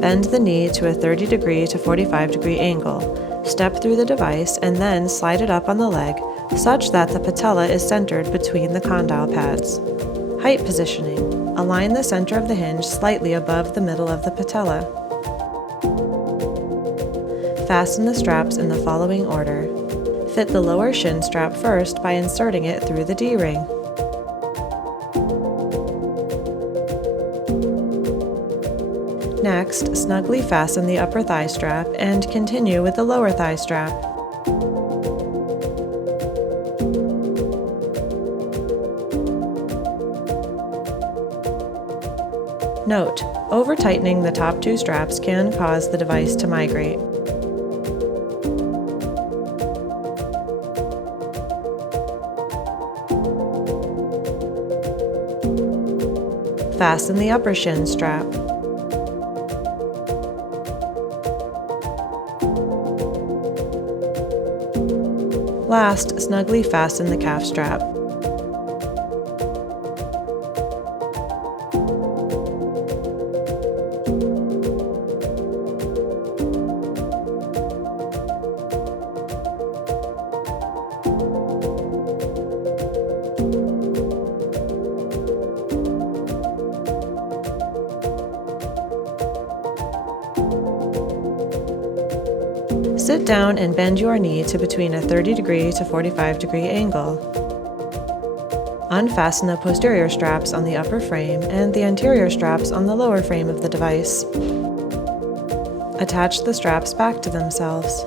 Bend the knee to a 30° to 45° angle. Step through the device and then slide it up on the leg such that the patella is centered between the condyle pads. Height positioning. Align the center of the hinge slightly above the middle of the patella. Fasten the straps in the following order. Fit the lower shin strap first by inserting it through the D-ring. Next, snugly fasten the upper thigh strap and continue with the lower thigh strap. Note: over-tightening the top two straps can cause the device to migrate. Fasten the upper shin strap. Last, snugly fasten the calf strap. Sit down and bend your knee to between a 30° to 45° angle. Unfasten the posterior straps on the upper frame and the anterior straps on the lower frame of the device. Attach the straps back to themselves.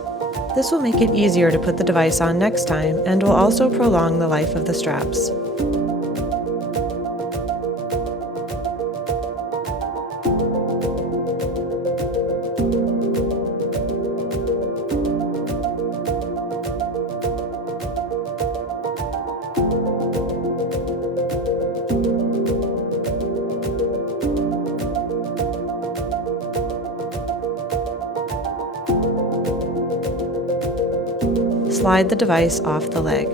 This will make it easier to put the device on next time and will also prolong the life of the straps. Slide the device off the leg.